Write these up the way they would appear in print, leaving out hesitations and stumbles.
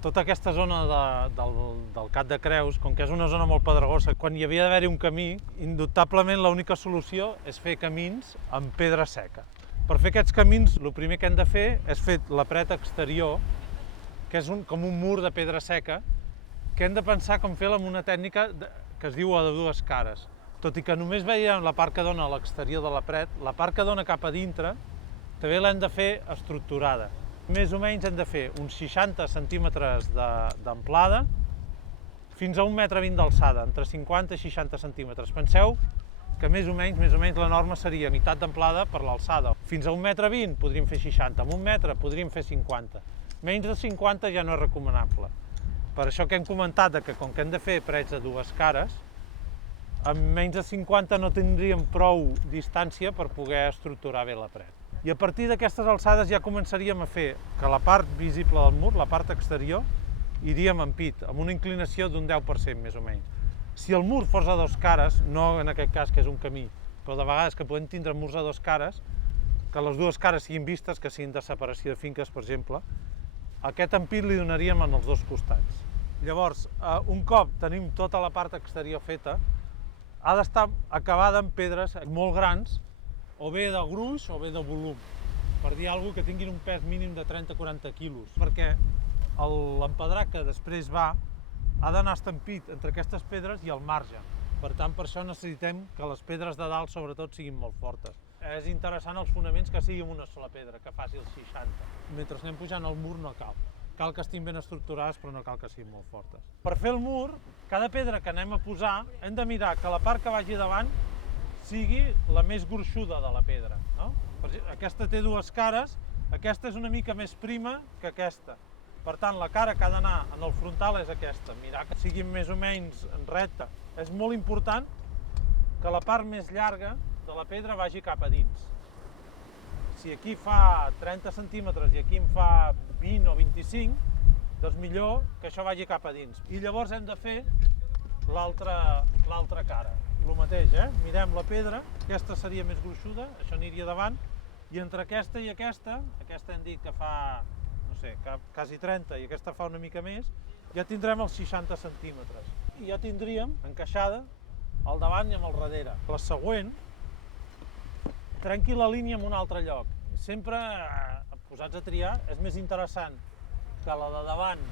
Tota aquesta zona del Cap de Creus, com que és una zona molt pedregosa, quan hi havia d'haver-hi un camí, indubtablement l'única solució és fer camins amb pedra seca. Per fer aquests camins, el primer que hem de fer és fer la paret exterior, que és com un mur de pedra seca, que hem de pensar com fer-la amb una tècnica que es diu a de dues cares. Tot i que només veiem la part que dona a l'exterior de la paret, la part que dona cap a dintre també l'hem de fer estructurada. Més o menys hem de fer uns 60 centímetres d'amplada fins a 1,20 m d'alçada, entre 50 i 60 centímetres. Penseu que més o menys la norma seria meitat d'amplada per l'alçada. Fins a 1,20 m podríem fer 60, amb 1 metre podríem fer 50. Menys de 50 ja no és recomanable. Per això que hem comentat que com que hem de fer parets de dues cares, amb menys de 50 no tindríem prou distància per poder estructurar bé la paret. I a partir d'aquestes alçades ja començaríem a fer que la part visible del mur, la part exterior, iríem ampit, amb una inclinació d'un 10% més o menys. Si el mur fos a dues cares, no en aquest cas que és un camí, però de vegades que podem tindre murs a dues cares, que les dues cares siguin vistes, que siguin de separació de finques, per exemple, aquest ampit li donaríem en els dos costats. Llavors, un cop tenim tota la part exterior feta, ha d'estar acabada amb pedres molt grans, o bé de gruix o bé de volum, per dir alguna cosa que tinguin un pes mínim de 30-40 quilos, perquè l'empedrat que després va ha d'anar estampit entre aquestes pedres i el marge. Per tant, per això necessitem que les pedres de dalt, sobretot, siguin molt fortes. És interessant els fonaments que siguin una sola pedra, que faci els 60. Mentre anem pujant el mur no cal. Cal que estiguin ben estructurades, però no cal que siguin molt fortes. Per fer el mur, cada pedra que anem a posar, hem de mirar que la part que vagi davant sigui la més gruixuda de la pedra. No? Aquesta té dues cares, aquesta és una mica més prima que aquesta. Per tant, la cara que ha d'anar en el frontal és aquesta, mirar que sigui més o menys recta. És molt important que la part més llarga de la pedra vagi cap a dins. Si aquí fa 30 centímetres i aquí en fa 20 o 25, doncs millor que això vagi cap a dins. I llavors hem de fer l'altra cara. El mateix, mirem la pedra, aquesta seria més gruixuda, això aniria davant, i entre aquesta i aquesta hem dit que fa, no sé, quasi 30 i aquesta fa una mica més, ja tindrem els 60 centímetres. I ja tindríem encaixada al davant i amb el darrere. La següent, trenqui la línia en un altre lloc. Sempre, posats a triar, és més interessant que la de davant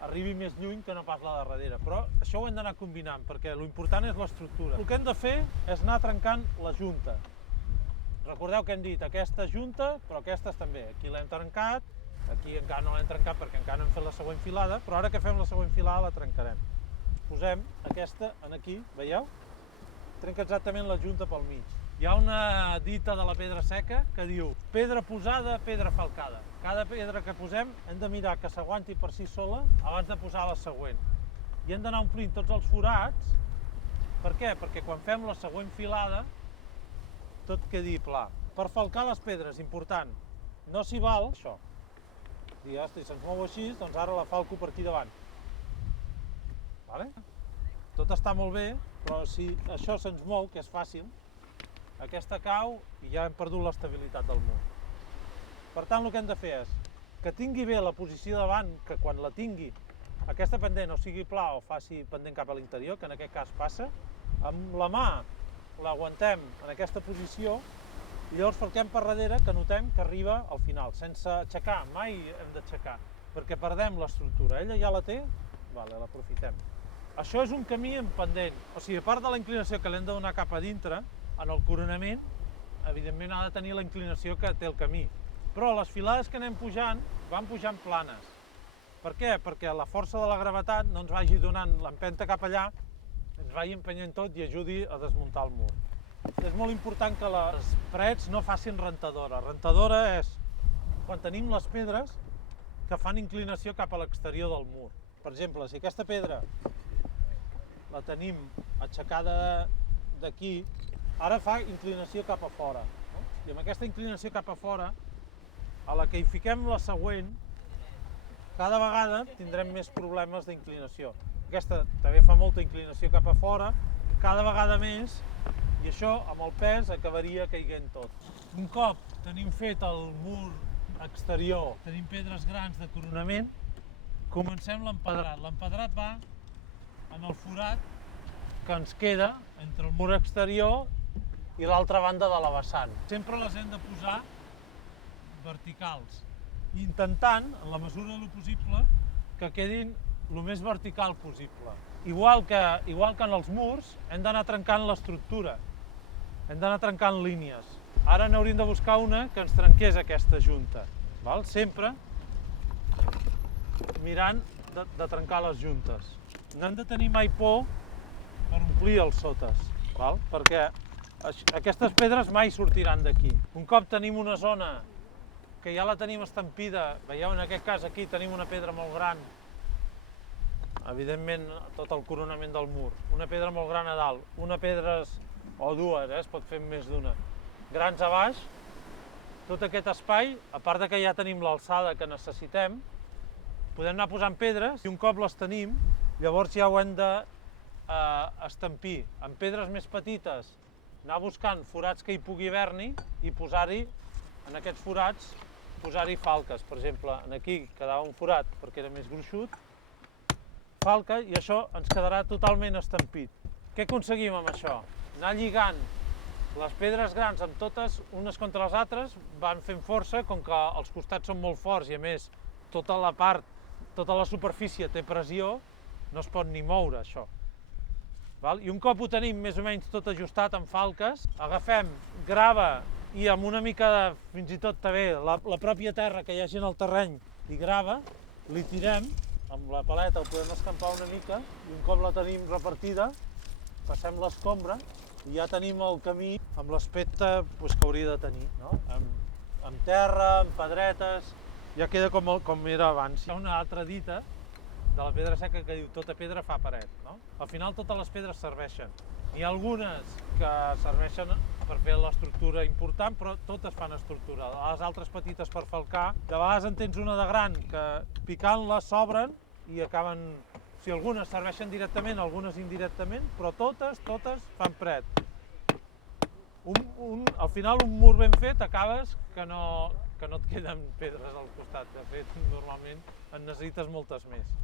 arribi més lluny que no pas la de darrere, però això ho hem d'anar combinant, perquè l'important és l'estructura. El que hem de fer és anar trencant la junta. Recordeu que hem dit aquesta junta, però aquestes també. Aquí l'hem trencat, aquí encara no l'hem trencat perquè encara no hem fet la següent filada, però ara que fem la següent filada la trencarem. Posem aquesta aquí, veieu? Trenca exactament la junta pel mig. Hi ha una dita de la pedra seca que diu pedra posada, pedra falcada. Cada pedra que posem hem de mirar que s'aguanti per si sola abans de posar la següent. I hem d'anar omplint tots els forats. Per què? Perquè quan fem la següent filada tot quedi pla. Per falcar les pedres, important, no s'hi val això. Dir, hosti, se'ns mou així, doncs ara la falco per aquí davant. Vale? Tot està molt bé, però si això se'ns mou, que és fàcil, aquesta cau i ja hem perdut l'estabilitat del mur. Per tant, el que hem de fer és que tingui bé la posició davant, que quan la tingui aquesta pendent o sigui pla o faci pendent cap a l'interior, que en aquest cas passa, amb la mà l'aguantem en aquesta posició i llavors falquem per darrere que notem que arriba al final, sense aixecar, mai hem d'aixecar, perquè perdem l'estructura. Ella ja la té, vale, l'aprofitem. Això és un camí en pendent, o sigui, a part de la inclinació que l'hem de donar cap a dintre, en el coronament, evidentment ha de tenir la inclinació que té el camí. Però les filades que anem pujant, van pujant planes. Per què? Perquè la força de la gravetat no ens vagi donant l'empenta cap allà, ens vagi empenyent tot i ajudi a desmuntar el mur. És molt important que les parets no facin rentadora. Rentadora és quan tenim les pedres que fan inclinació cap a l'exterior del mur. Per exemple, si aquesta pedra la tenim aixecada d'aquí, ara fa inclinació cap a fora. No? I amb aquesta inclinació cap a fora, a la que hi fiquem la següent, cada vegada tindrem més problemes d'inclinació. Aquesta també fa molta inclinació cap a fora, cada vegada més, i això amb el pes acabaria caiguent tot. Un cop tenim fet el mur exterior, tenim pedres grans de coronament, Comencem l'empedrat. L'empedrat va en el forat que ens queda entre el mur exterior i l'altra banda de la vessant. Sempre les hem de posar verticals, intentant, en la mesura del possible, que quedin el més vertical possible. Igual que en els murs, hem d'anar trencant l'estructura, hem d'anar trencant línies. Ara n'hauríem de buscar una que ens trenqués aquesta junta, val? Sempre mirant de trencar les juntes. No hem de tenir mai por per omplir els sotes, val? Perquè aquestes pedres mai sortiran d'aquí. Un cop tenim una zona que ja la tenim estampida, veieu, en aquest cas aquí tenim una pedra molt gran, evidentment tot el coronament del mur, una pedra molt gran a dalt, una pedra o dues, es pot fer més d'una, grans a baix, tot aquest espai, a part de que ja tenim l'alçada que necessitem, podem anar posant pedres i un cop les tenim, llavors ja ho hem d'estampir. Amb pedres més petites, anar buscant forats que hi pugui haver-n'hi i posar-hi, en aquests forats, posar-hi falques. Per exemple, aquí quedava un forat perquè era més gruixut, falca, i això ens quedarà totalment estampit. Què aconseguim amb això? Anar lligant les pedres grans amb totes, unes contra les altres, van fent força, com que els costats són molt forts i a més tota la superfície té pressió, no es pot ni moure això. I un cop ho tenim més o menys tot ajustat amb falques, agafem grava i amb una mica de, fins i tot també, la pròpia terra que hi hagi en el terreny i grava, li tirem, amb la paleta ho podem escampar una mica i un cop la tenim repartida, passem l'escombra i ja tenim el camí amb l'aspecte que hauria de tenir, no? Amb terra, amb pedretes, ja queda com era abans. Hi ha una altra dita de la pedra seca que diu tota pedra fa paret, no? Al final totes les pedres serveixen. N'hi ha algunes que serveixen per fer l'estructura important, però totes fan estructura. Les altres petites per falcar, de vegades en tens una de gran que picant-les s'obren i acaben... O sigui, algunes serveixen directament, algunes indirectament, però totes fan paret. Al final un mur ben fet acabes que no et queden pedres al costat. De fet, normalment en necessites moltes més.